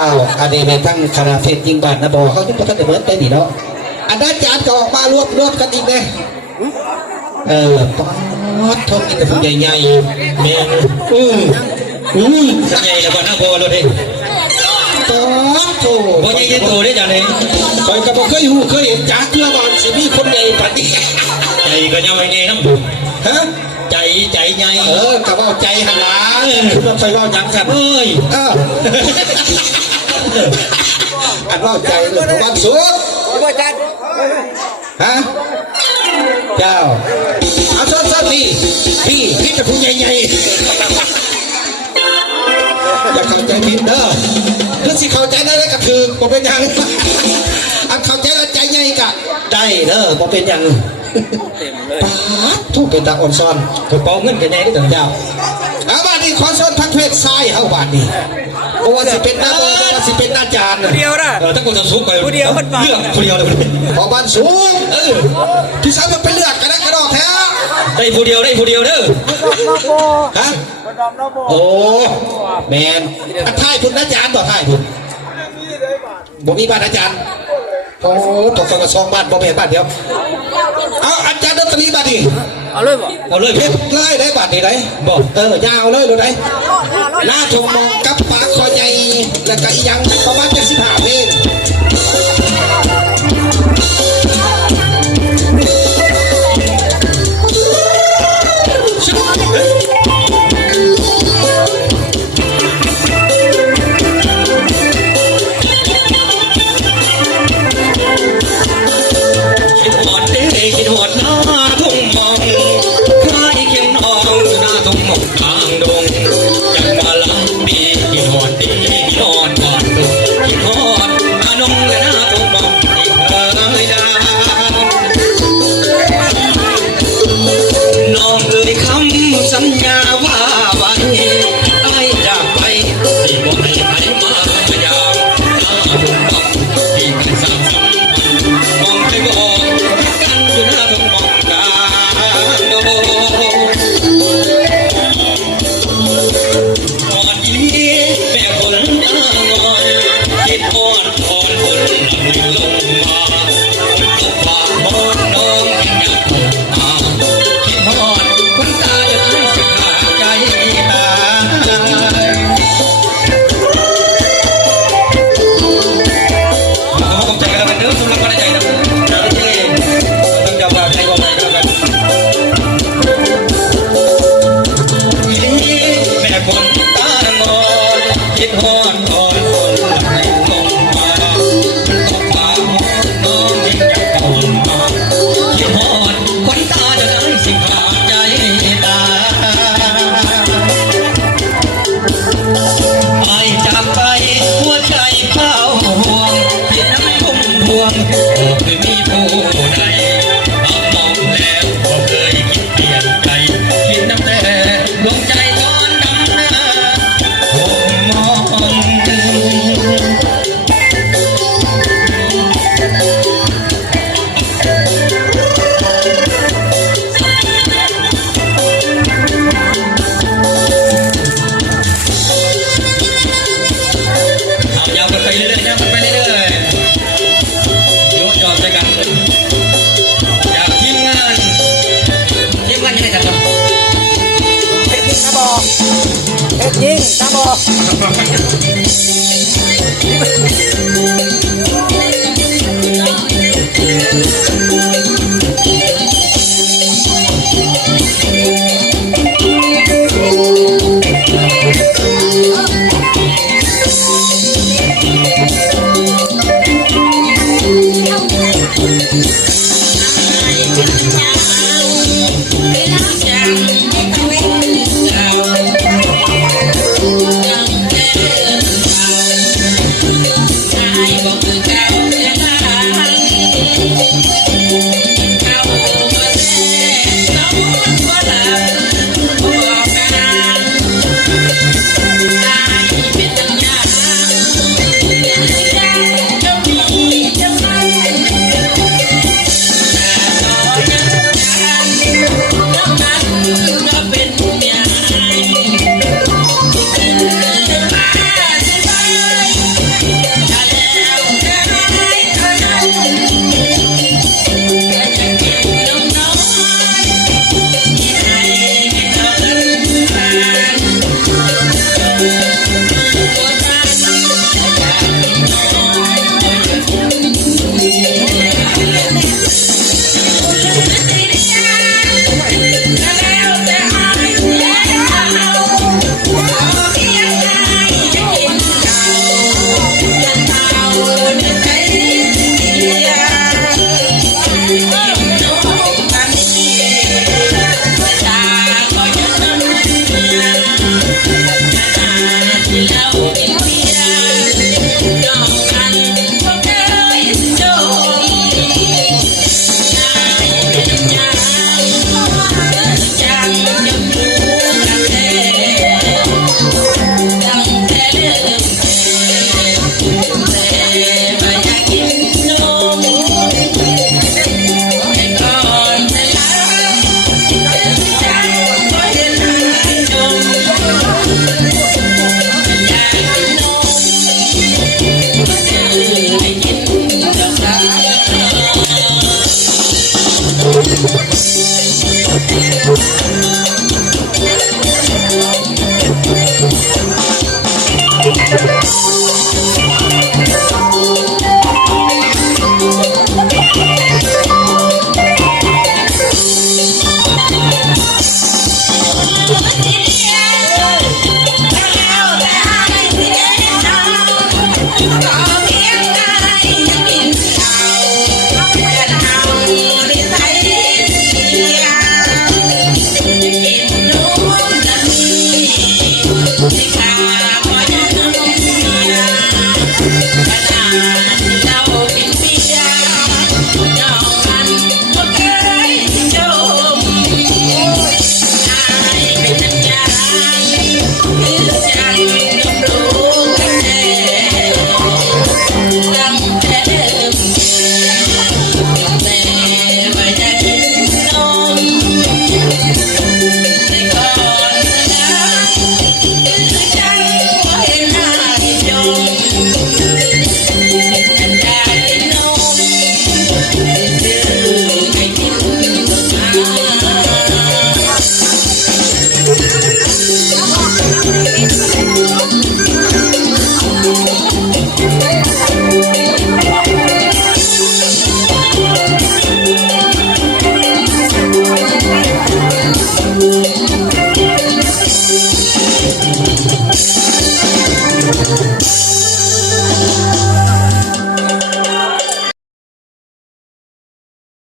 อ้าวอันนี้เป็นทั้งคณะเพชรยิงบาทนะบอกเขาที่ประกันเบิร์ดไปนี่เนาะอันนั้นจานก็ออกมารวบกันอีกเลยป๊อดทนกินแต่พวกใหญ่ๆแม่สักใหญ่แล้วก็น่าพอเลยป๊อดโถพอใหญ่โตได้จังเลยคอยกับเคยหูเคยเห็นจ้าเกลือบอลสิมีคนใหญ่ปฏิใจก็ยังไม่ใหญ่น้ำบุญฮะใจใหญ่กับว่าใจหันหลังคุณต้องไปว่ายังกันเอ้ยอันว่าใจเลยของบ้านสุดว่าจันฮะเจ้าเอาซ้อนพี่จะพูดใหญ่ๆอย่าเข้าใจผิดเด้อคือสิเข้าใจได้ก็คือผมเป็นยังอันเข้าใจแล้วใจใหญ่กะได้เด้อผมเป็นยังป๊าดทุกเป็นตาอ่อนซ้อนถูกเป่าเงินกันใหญ่ได้ถึงเจ้าเอาบ้านนี้ขอซ้อนทั้งเพศทรายเอาบ้านนี้เพราะว่าสิเป็นหน้าว่าสิเป็นอาจารย์เดียวนะถ้ากูจะสูงไปเดียวมันเลือกคนเดียวเลยพอบ้านสูงที่สามมันไปเลือกกันนะกระดอกแท้ได้ผู้เดียวเด้อฮะโอ้แมนท้ายคุณอาจารย์ต่อท้ายคุณบ่มีบ้านอาจารย์โอ้ตกกระซองบ้านบ่แม่นบ้านเดียวเอาอาจารย์ดนตรีบ้านดิเอาเลยเพชรไล่ได้บ้านนี้ได้บอกยาวเลยได้หน้าทงมองกับปากคอใหญ่แล้วก็ยังประมาณ75เพลงสัญญาว่าวันไอ้จากไปที่บอกให้ไปมาพยายามบุญบังที่กันสร้างสรรค์มองไปบอกกันอยู่หน้าต้องมองกันโอ้วันนี้แม่คนตางอนคิดอ่อนคนหลับลงมาตกฝากมองน้องอยากถูกมาคิดอ่อนคนตาจะให้สิขาใจตาต้องใจกันเป็นเรื่องสำหรับคนใจนะต้องจับว่าใครว่าไม่กันแม่คนตางอนคิดอ่อนคนหลับลงมาตกฝากมองน้องอยากถูกมาคิดอ่อนคนตาจะให้สิขาใจตาไม่จากไปหัวใจเฝ้าห่วงที่น้ำพุ่มพวงบอกไม่มีผู้ใดมองแล้วก็เคยคิดเปลี่ยนใจคิดน้ำแต่ดวงใจตอนดำหน้าโอ้มองยาวกันไปเรื่อยๆโยนยอดใจกันจากทีมงานยังไงครับเอ็ดยิงนะบอกเอ็ดยิงนะบอก ตา